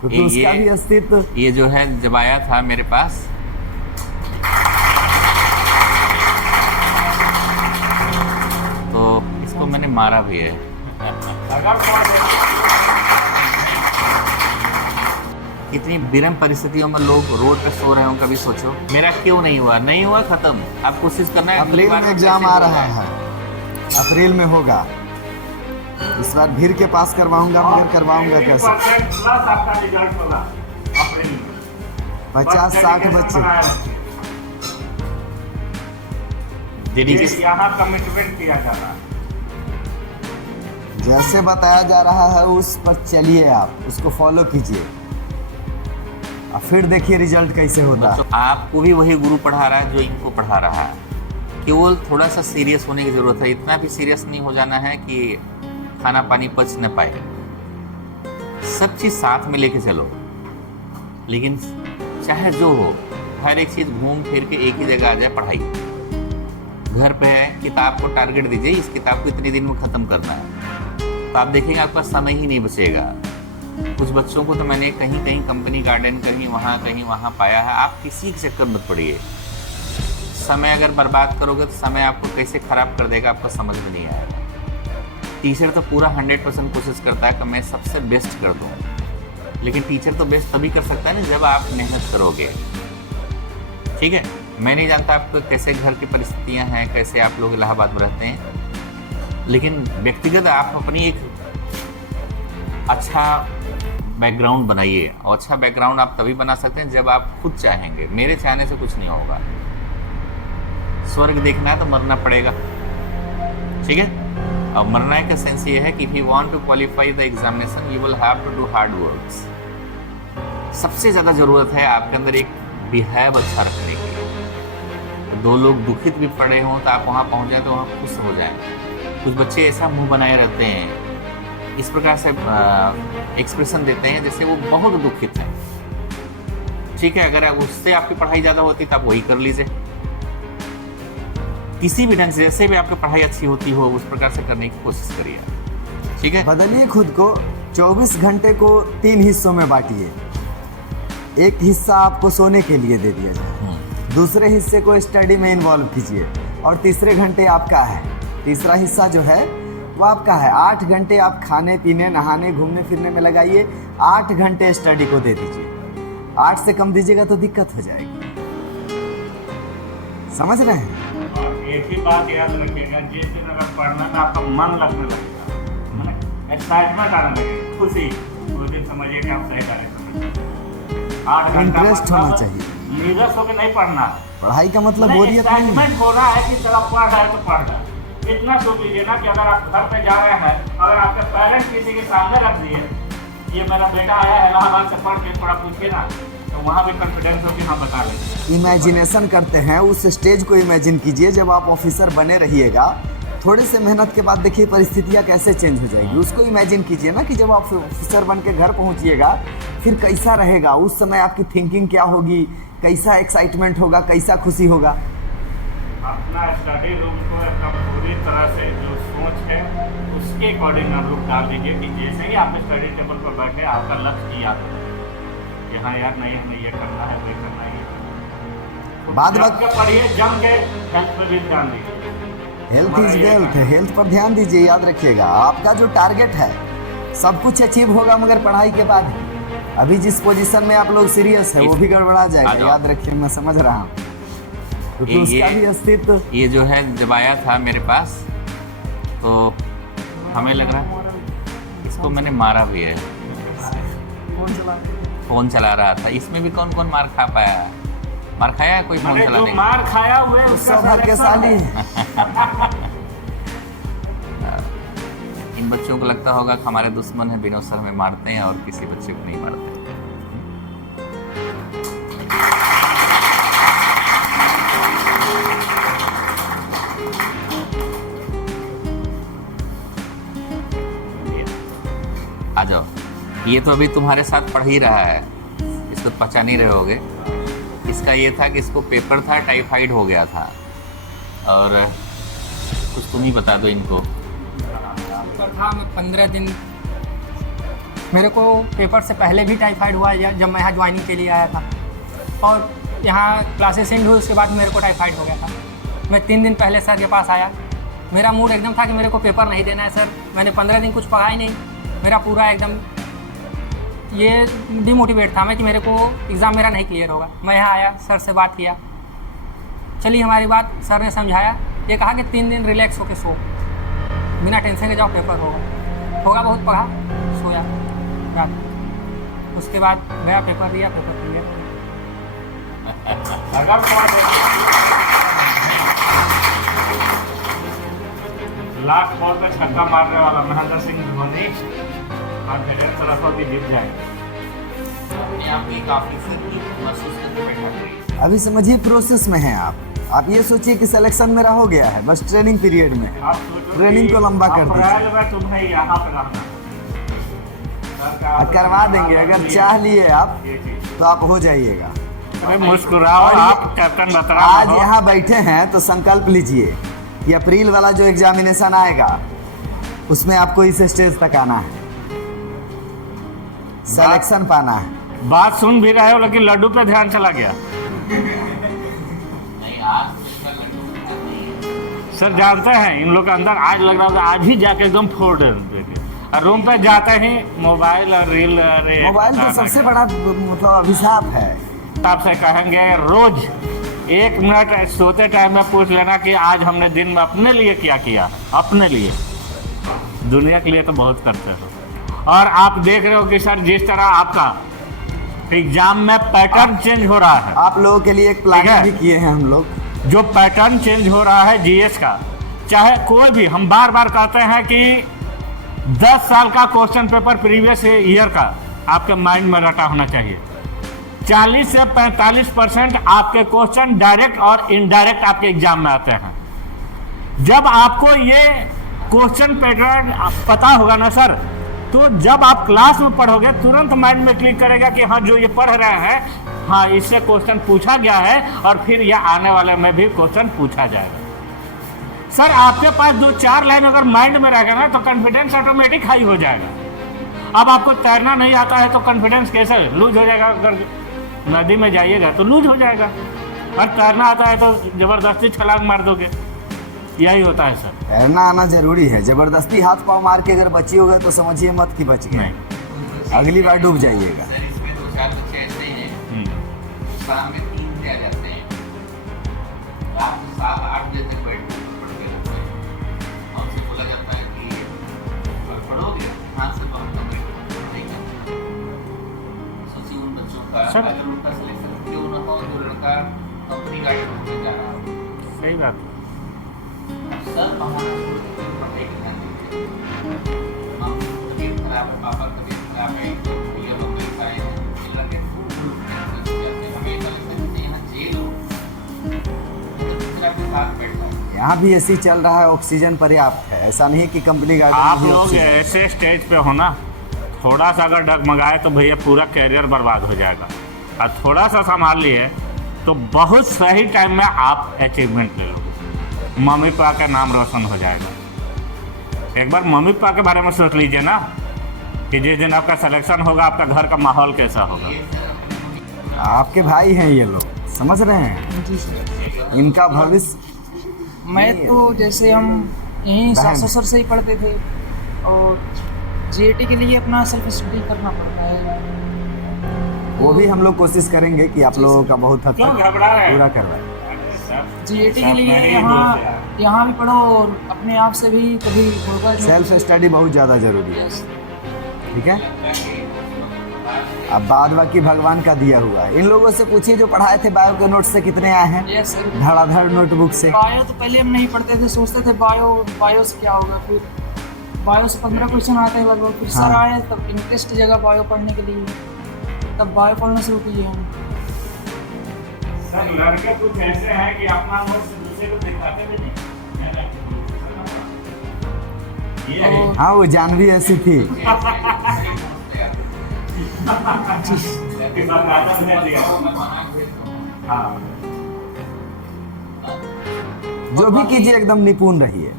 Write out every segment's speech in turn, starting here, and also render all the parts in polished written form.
क्योंकि उसका भी अस्तित्व। ये जो है जब आया था मेरे पास, तो इसको मैंने मारा भी है। कितनी विरम परिस्थितियों में लोग रोड पे सो रहे हो, कभी सोचो। मेरा क्यों नहीं हुआ? नहीं हुआ, खत्म। अब कोशिश करना है। अप्रैल में एग्जाम आ रहा है, अप्रैल में होगा। इस बार भीड़ के पास करवाऊंगा, मगर करवाऊंगा कैसे? 50-60 बच्चे। यहाँ कमिटमेंट किया जा रहा है, जैसे बताया जा रहा है उस पर चलिए, आप उसको फॉलो कीजिए और फिर देखिए रिजल्ट कैसे होता है। आपको भी वही गुरु पढ़ा रहा है जो इनको पढ़ा रहा है। केवल थोड़ा सा सीरियस होने की जरूरत है। इतना भी सीरियस नहीं हो जाना है कि खाना पानी पच न पाए। सब चीज साथ में लेके चलो, लेकिन चाहे जो हो, हर एक चीज घूम फिर के एक ही जगह आ जाए। पढ़ाई घर पे है, किताब को टारगेट दीजिए, इस किताब को इतने दिन में खत्म करना है, तो आप देखेंगे आपका समय ही नहीं बचेगा। कुछ बच्चों को तो मैंने कहीं कहीं कंपनी गार्डन कहीं वहाँ पाया है। आप किसी के चक्कर मत पड़िए। समय अगर बर्बाद करोगे तो समय आपको कैसे खराब कर देगा आपको समझ में नहीं आएगा। टीचर तो पूरा 100% कोशिश करता है कि मैं सबसे बेस्ट कर दूँ, लेकिन टीचर तो बेस्ट तभी कर सकता है ना जब आप मेहनत करोगे। ठीक है, मैं नहीं जानता आपको कैसे घर की परिस्थितियां हैं, कैसे आप लोग इलाहाबाद में रहते हैं, लेकिन व्यक्तिगत आप अपनी एक अच्छा बैकग्राउंड बनाइए। और अच्छा बैकग्राउंड आप तभी बना सकते हैं जब आप खुद चाहेंगे। मेरे चाहने से कुछ नहीं होगा। स्वर्ग देखना है तो मरना पड़ेगा। ठीक है, और मरना का सेंस ये है कि if you want to qualify the examination you will have to do hard works. सबसे ज़्यादा ज़रूरत है आपके अंदर एक बिहेव अच्छा रखने की। दो लोग दुखित भी पड़े हों तो आप वहाँ पहुँच जाए तो वहाँ खुश हो जाए। कुछ बच्चे ऐसा मुंह बनाए रहते हैं, इस प्रकार से एक्सप्रेशन देते हैं जैसे वो बहुत दुखित है। ठीक है, अगर उससे आपकी पढ़ाई ज़्यादा होती तो आप वही कर लीजिए। किसी भी ढंग से जैसे भी आपकी पढ़ाई अच्छी होती हो उस प्रकार से करने की कोशिश करिए। ठीक है, बदलिए खुद को। 24 घंटे को 3 हिस्सों में बांटिए। एक हिस्सा आपको सोने के लिए दे दिया जाए, दूसरे हिस्से को स्टडी में इन्वॉल्व कीजिए, और तीसरे घंटे आपका है। तीसरा हिस्सा जो है वो आपका है। 8 घंटे आप खाने पीने, नहाने, घूमने फिरने में लगाइए। 8 घंटे स्टडी को दे दीजिए। 8 से कम दीजिएगा तो दिक्कत हो जाएगी। समझ रहे हैं? और एक ही बात याद रखिएगा, जिस दिन अगर पढ़ने में आपका मन लगने लगेगा, एक्साइटमेंट आने लगेगा, खुशी, उस दिन समझिए कि आप सही डायरेक्शन। 8 घंटा इंटरेस्ट होना चाहिए। नीरस होकर नहीं पढ़ना। पढ़ाई का मतलब बोरियत नहीं है। एक्साइटमेंट हो रहा है कि चलो पढ़ रहा है तो पढ़ रहा है। इतना सोच लीजिए ना कि अगर आप घर पे जा रहे हैं, अगर आपके पेरेंट्स किसी के सामने रख दिए, ये मेरा बेटा आया है इलाहाबाद से पढ़ के, थोड़ा पूछिए ना, तो वहाँ भी कॉन्फिडेंस हो कि हम बता लेंगे। इमेजिनेशन करते हैं, उस स्टेज को इमेजिन कीजिए जब आप ऑफिसर बने रहिएगा। थोड़े से मेहनत के बाद देखिए परिस्थितियाँ कैसे चेंज हो जाएगी। उसको इमेजिन कीजिए ना कि जब आप ऑफिसर बन के घर पहुँचिएगा फिर कैसा रहेगा। उस समय आपकी थिंकिंग क्या होगी, कैसा एक्साइटमेंट होगा, कैसा खुशी होगा। अपना स्टडी रूम को एकदम पूरी तरह से जो सोच है उसके अकॉर्डिंग आप लोग डाल दीजिए कि जैसे ही आप स्टडी टेबल पर बैठे आपका लक्ष्य याद हो कि हाँ यार नहीं हमें ये करना है, वो करना है, ये करना है। बाद जम के पढ़िए, जम के हेल्थ पर भी ध्यान दीजिए। हेल्थ इज वेल्थ है, हेल्थ पर ध्यान दीजिए। याद रखिएगा आपका जो टारगेट है सब कुछ अचीव होगा मगर पढ़ाई के बाद। अभी जिस पोजीशन में आप लोग सीरियस है वो भी गड़बड़ा जाएगा। याद रखिए, मैं समझ रहा हूँ, क्योंकि उसका भी अस्तित्व। ये जो है जब आया था मेरे पास तो हमें लग रहा है इसको मैंने मारा भी है। फोन चला रहा था। इसमें भी कौन कौन मार खा पाया? मार खाया है कोई फोन चलाने का? मार खाया हुए उसका भाग्यशाली। इन बच्चों को लगता होगा कि हमारे दुश्मन है, बिना सर में मारते हैं और किसी बच्चे को नहीं मारते। आ जाओ। ये तो अभी तुम्हारे साथ पढ़ ही रहा है, इसको पहचान ही रहे होगे। इसका ये था कि इसको पेपर था, टाइफाइड हो गया था, और कुछ तुम ही बता दो इनको। था मैं 15 दिन मेरे को पेपर से पहले भी टाइफाइड हुआ जब मैं यहाँ ज्वाइनिंग के लिए आया था, और यहाँ क्लासेस एंड हुई उसके बाद मेरे को टाइफाइड हो गया था। मैं 3 दिन पहले सर के पास आया, मेरा मूड एकदम था कि मेरे को पेपर नहीं देना है सर। मैंने 15 दिन कुछ पढ़ा ही नहीं, मेरा पूरा एकदम ये डिमोटिवेट था मैं कि मेरे को एग्ज़ाम मेरा नहीं क्लियर होगा। मैं यहाँ आया, सर से बात किया, चलिए हमारी बात सर ने समझाया। ये कहा कि 3 दिन रिलैक्स होके सो, बिना टेंशन के जाओ, पेपर होगा बहुत पढ़ा, सोया रात। उसके बाद गया पेपर दिया, पेपर क्लियर। अगर लास्ट बॉल पे छक्का मारने वाला महेंद्र सिंह धोनी और धीरेन्द्र सरस्वती जीत जाएंगे। अपने आप की काफी फील महसूस करके बैठा करिए। अभी समझिए प्रोसेस में हैं आप ये सोचिए कि सिलेक्शन मेरा हो गया है, बस ट्रेनिंग पीरियड में है। आप सोचो ट्रेनिंग कि को लंबा कर दीजिए। अप्रैल में तुम्हें यहाँ पे रहना करवा देंगे, अगर चाह लिए आप ये चीज। तो आप हो जाइएगा। अरे मुस्कुराओ, और ये- आप कैप्टन बतरा आज यहाँ बैठे हैं तो संकल्प लीजिए कि अप्रैल वाला जो एग्जामिनेशन आएगा उसमें आपको इस स्टेज तक आना है, सिलेक्शन पाना है। बात सुन भी रहे हो, लेकिन लड्डू पे ध्यान चला गया। नहीं, आज इसका लड्डू नहीं है। सर जानते हैं इन लोग के अंदर आज लग रहा होगा आज ही जाके एकदम फोड़ देंगे, और रूम पे जाते ही मोबाइल और रील। अरे मोबाइल तो सबसे बड़ा मतलब अभिशाप है। आपसे कहेंगे रोज 1 मिनट सोते टाइम में पूछ लेना कि आज हमने दिन में अपने लिए क्या किया। अपने लिए, दुनिया के लिए तो बहुत करते हो। और आप देख रहे हो कि सर जिस तरह आपका एग्जाम में पैटर्न चेंज हो रहा है, आप लोगों के लिए एक ठीक प्लान है। भी किए हैं हम लोग। जो पैटर्न चेंज हो रहा है जीएस का, चाहे कोई भी, हम बार बार कहते हैं कि 10 साल का क्वेश्चन पेपर प्रीवियस ईयर का आपके माइंड में रटा होना चाहिए। 40 से 45% आपके क्वेश्चन डायरेक्ट और इनडायरेक्ट आपके एग्जाम में आते हैं। जब आपको ये क्वेश्चन पैटर्न पता होगा ना सर, तो जब आप क्लास में पढ़ोगे तुरंत माइंड में क्लिक करेगा कि हाँ जो ये पढ़ रहे हैं, हाँ इससे क्वेश्चन पूछा गया है और फिर यह आने वाले में भी क्वेश्चन पूछा जाएगा। सर आपके पास 2-4 लाइन अगर माइंड में रहेगा ना तो कॉन्फिडेंस ऑटोमेटिक हाई हो जाएगा। अब आपको तैरना नहीं आता है तो कॉन्फिडेंस कैसे लूज हो जाएगा? अगर नदी में जाइएगा तो लूज हो जाएगा, और तैरना आता है तो जबरदस्ती छलांग मार दोगे। यही होता है सर। तैरना आना जरूरी है, जबरदस्ती हाथ पाँव मार के अगर बचियोगे तो समझिए मत कि बच गए, नहीं। अगली बार डूब जाइएगा। सर इसमें 2-4 बच्चे ऐसे ही हैं, शाम में 3 बजे आ जाते हैं, रात को 7-8 बजे तक बैठ पढ़ते रहते हैं, और उनसे बोला जाता है कि पढ़ोगे, हाँ से बहुत नहीं करते। सोचिए उन बच्चों का सर- अगर उनका सिलेक्शन क्यों न हो, जो लड़का कंपनी गाड़ी में होने जा रहा हो, सही बात है। सर हमारा पढ़ाई करना चाहिए। हम तबीयत खराब है, पापा तबीयत खराब है, तो भैया लोग ऐसा है, ये लड़के हमें ऐसा लगता है कि यहाँ जेल हो, तो आपके साथ बैठता है। यहाँ भी ऐसी चल रहा है, ऑक्सीजन पर्याप्त है, ऐसा नहीं कि कंपनी गाड़ी में आप भी लोग ऑक्सीजन- ऐसे स्टेज पे हो ना, थोड़ा सा अगर डगमगाए तो भैया पूरा कैरियर बर्बाद हो जाएगा। और थोड़ा सा संभाल लिए तो बहुत सही टाइम में आप अचीवमेंट ले लोगे, मम्मी पापा का नाम रोशन हो जाएगा। एक बार मम्मी पापा के बारे में सोच लीजिए ना कि जिस दिन आपका सिलेक्शन होगा आपका घर का माहौल कैसा होगा। आपके भाई हैं ये लोग, समझ रहे हैं, जी सर। इनका भविष्य। मैं तो जैसे हम यहीं बहन। ससुर से ही पढ़ते थे, और जीएटी के लिए अपना सेल्फ स्टडी करना पड़ता है। वो भी हम लोग कोशिश करेंगे कि आप लोगों का बहुत हद क्यों तक घबरा रहे हैं? पूरा करवाएं। जीएटी के लिए यहाँ भी पढ़ो, और अपने आप से भी कभी होगा जो- सेल्फ स्टडी बहुत ज़्यादा जरूरी है, ठीक है। अब बाद बाकी भगवान का दिया हुआ है। इन लोगों से पूछिए जो पढ़ाए थे बायो के नोट से कितने आए हैं, यस सर। धड़ाधड़ नोटबुक से। बायो तो पहले हम नहीं पढ़ते थे, सोचते थे बायो से क्या होगा, फिर बायो से 15 क्वेश्चन आते हैं लगभग, फिर सर हाँ। आए तब इंटरेस्ट जगह बायो पढ़ने के लिए, तब बायो पढ़ना शुरू किए हम। सर लड़के कुछ ऐसे हैं कि अपना नोट्स दूसरे को दिखाते भी नहीं। ये है। और हाँ वो जानवी ऐसी थी। इसके बाद आदम ने दिया। हाँ। जो भी कीजिए एकदम निपुण रहिए।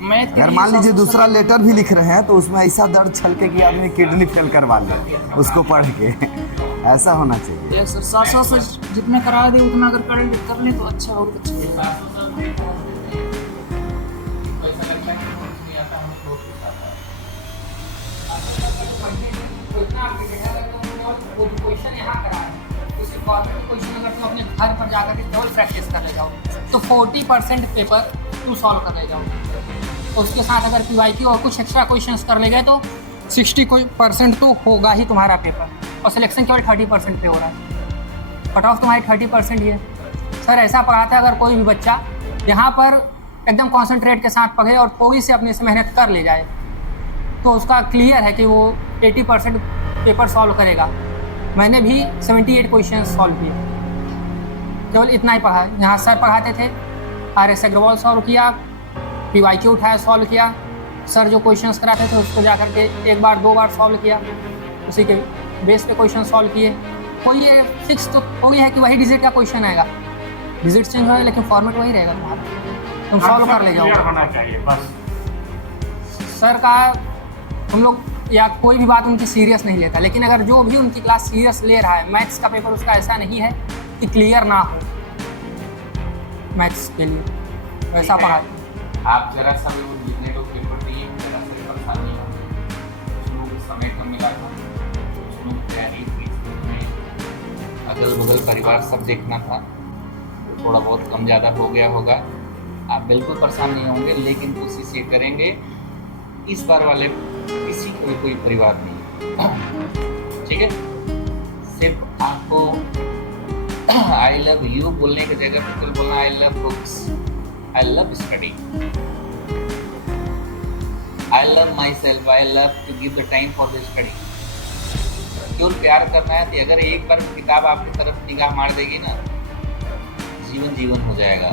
मैथ के अगर लिए मान लीजिए 700 दूसरा लेटर भी लिख रहे हैं तो उसमें ऐसा दर्द छलके कि आदमी किडनी फेल करवा ले उसको पढ़ के। ऐसा होना चाहिए। यस सर, 700 से जितने करा दे उतना अगर कर लें तो अच्छा, बहुत अच्छा रहेगा। अपने घर पर जाकर के केवल प्रैक्टिस कर ले जाओ तो 40% पेपर तू सॉल्व कर ले जाओ। उसके साथ अगर PYQ और कुछ एक्स्ट्रा क्वेश्चंस कर ले गए तो 60% तो होगा ही तुम्हारा पेपर, और सिलेक्शन केवल 30% पे हो रहा है। कट ऑफ तुम्हारी 30% ही है। सर ऐसा पढ़ाता है अगर कोई भी बच्चा यहाँ पर एकदम कॉन्सेंट्रेट के साथ पढ़े और थोड़ी सी अपने से मेहनत कर ले जाए तो उसका क्लियर है कि वो 80% पेपर सॉल्व करेगा। मैंने भी 78 क्वेश्चन सॉल्व किए, केवल इतना ही पढ़ा। यहाँ सर पढ़ाते थे, RS अग्रवाल सॉल्व किया, PYQ उठाया सॉल्व किया, सर जो क्वेश्चंस कराते थे उसको जाकर के एक बार 2 बार सॉल्व किया, उसी के बेस पे क्वेश्चन सॉल्व किए। कोई ये फिक्स तो हो गया है कि वही डिजिट का क्वेश्चन आएगा, डिजिट चेंज होगा लेकिन फॉर्मेट वही रहेगा तुम्हारा, तुम सॉल्व कर ले जाओ। क्लियर होना चाहिए बस। सर का हम लोग या कोई भी बात उनकी सीरियस नहीं लेता, लेकिन अगर जो भी उनकी क्लास सीरियस ले रहा है, मैथ्स का पेपर उसका ऐसा नहीं है कि क्लियर ना हो मैथ्स के लिए, वैसा पढ़ा। आप जरा सा भी वो लिखने को पेपर दिए, जरा सा परेशान नहीं होंगे। कुछ लोगों को समय कम मिला था, कुछ लोग तैयारी की में अगल बगल परिवार सब देखना था, तो थोड़ा बहुत कम ज़्यादा हो गया होगा। आप बिल्कुल परेशान नहीं होंगे, लेकिन कोशिश ये करेंगे इस बार वाले किसी को भी कोई परिवार नहीं, ठीक है। सिर्फ आपको आई लव यू बोलने की जगह बिल्कुल बोलना I love books, I love study, I love my self, I love to give the time for the study. क्यों प्यार करना है कि अगर एक बार किताब आपकी तरफ निगाह मार देगी ना, जीवन जीवन हो जाएगा।